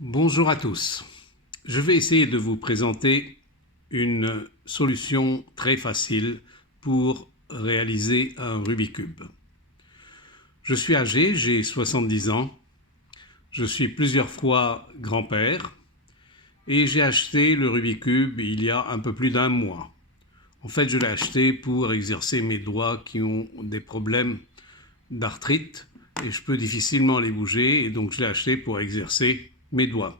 Bonjour à tous. Je vais essayer de vous présenter une solution très facile pour réaliser un Rubik's Cube. Je suis âgé, j'ai 70 ans, je suis plusieurs fois grand-père et j'ai acheté le Rubik's Cube il y a un peu plus d'un mois. En fait, je l'ai acheté pour exercer mes doigts qui ont des problèmes d'arthrite et je peux difficilement les bouger, et donc je l'ai acheté pour exercer mes doigts.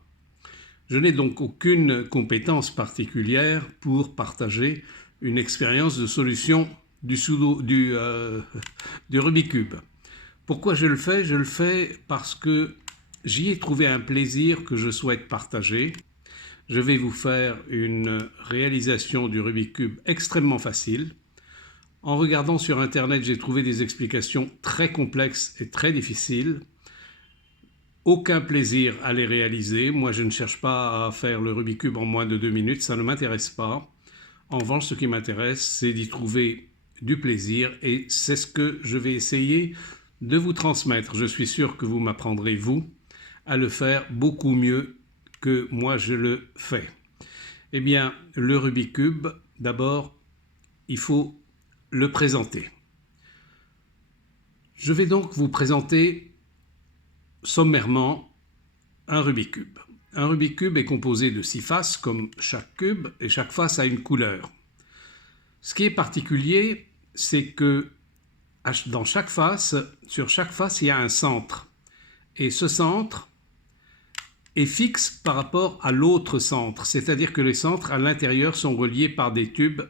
Je n'ai donc aucune compétence particulière pour partager une expérience de solution du Rubik's Cube. Pourquoi je le fais? Je le fais parce que j'y ai trouvé un plaisir que je souhaite partager. Je vais vous faire une réalisation du Rubik's Cube extrêmement facile. En regardant sur Internet, j'ai trouvé des explications très complexes et très difficiles. Aucun plaisir à les réaliser. Moi, je ne cherche pas à faire le Rubik's Cube en moins de 2 minutes, ça ne m'intéresse pas. En revanche, ce qui m'intéresse, c'est d'y trouver du plaisir, et c'est ce que je vais essayer de vous transmettre. Je suis sûr que vous m'apprendrez, vous, à le faire beaucoup mieux que moi je le fais. Eh bien, le Rubik's Cube, d'abord, il faut le présenter. Je vais donc vous présenter sommairement un Rubik's Cube. Un Rubik's Cube est composé de 6 faces, comme chaque cube, et chaque face a une couleur. Ce qui est particulier, c'est que dans chaque face, sur chaque face, il y a un centre. Et ce centre est fixe par rapport à l'autre centre, c'est-à-dire que les centres à l'intérieur sont reliés par des tubes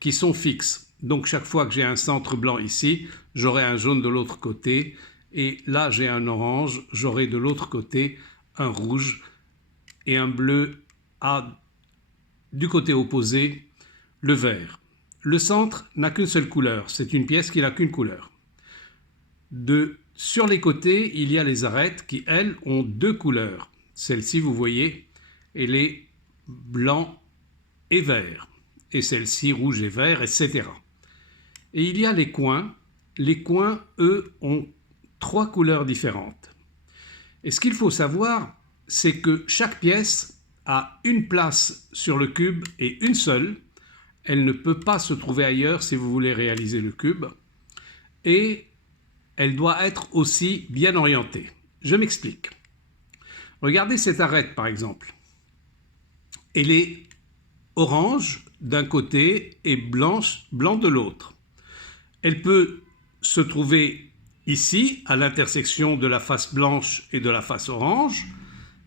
qui sont fixes. Donc chaque fois que j'ai un centre blanc ici, j'aurai un jaune de l'autre côté, et là j'ai un orange, j'aurai de l'autre côté un rouge et un bleu du côté opposé, le vert. Le centre n'a qu'une seule couleur, c'est une pièce qui n'a qu'une couleur. Sur les côtés, il y a les arêtes qui, elles, ont 2 couleurs. Celle-ci, vous voyez, elle est blanc et vert, et celle-ci rouge et vert, etc. Et il y a les coins. Les coins, eux, ont 3 couleurs différentes. Et ce qu'il faut savoir, c'est que chaque pièce a une place sur le cube, et une seule. Elle ne peut pas se trouver ailleurs si vous voulez réaliser le cube. Et elle doit être aussi bien orientée. Je m'explique. Regardez cette arête, par exemple. Elle est orange d'un côté et blanc de l'autre. Elle peut se trouver ici, à l'intersection de la face blanche et de la face orange,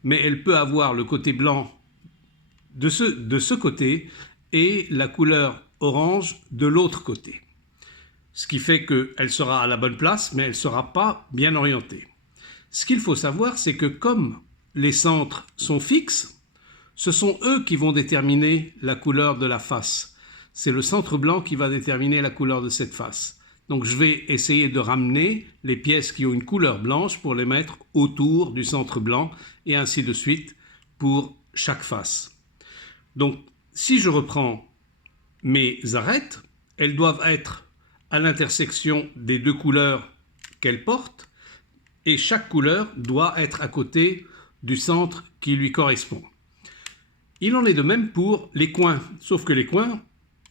mais elle peut avoir le côté blanc de ce côté et la couleur orange de l'autre côté. Ce qui fait qu'elle sera à la bonne place, mais elle ne sera pas bien orientée. Ce qu'il faut savoir, c'est que comme les centres sont fixes, ce sont eux qui vont déterminer la couleur de la face. C'est le centre blanc qui va déterminer la couleur de cette face. Donc je vais essayer de ramener les pièces qui ont une couleur blanche pour les mettre autour du centre blanc, et ainsi de suite pour chaque face. Donc si je reprends mes arêtes, elles doivent être à l'intersection des 2 couleurs qu'elles portent, et chaque couleur doit être à côté du centre qui lui correspond. Il en est de même pour les coins, sauf que les coins,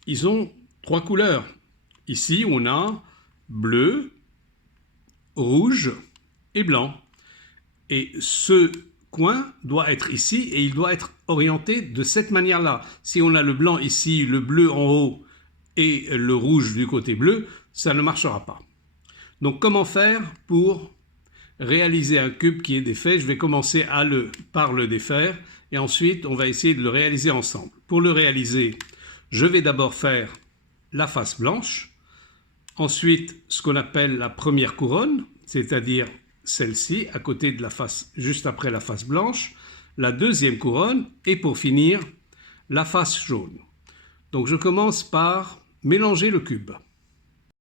ils ont 3 couleurs. Ici, on a bleu, rouge et blanc. Et ce coin doit être ici, et il doit être orienté de cette manière-là. Si on a le blanc ici, le bleu en haut et le rouge du côté bleu, ça ne marchera pas. Donc comment faire pour réaliser un cube qui est défait? Je vais commencer par le défaire, et ensuite on va essayer de le réaliser ensemble. Pour le réaliser, je vais d'abord faire la face blanche, ensuite ce qu'on appelle la première couronne, c'est-à-dire celle-ci, à côté de la face, juste après la face blanche, la deuxième couronne, et pour finir, la face jaune. Donc je commence par mélanger le cube.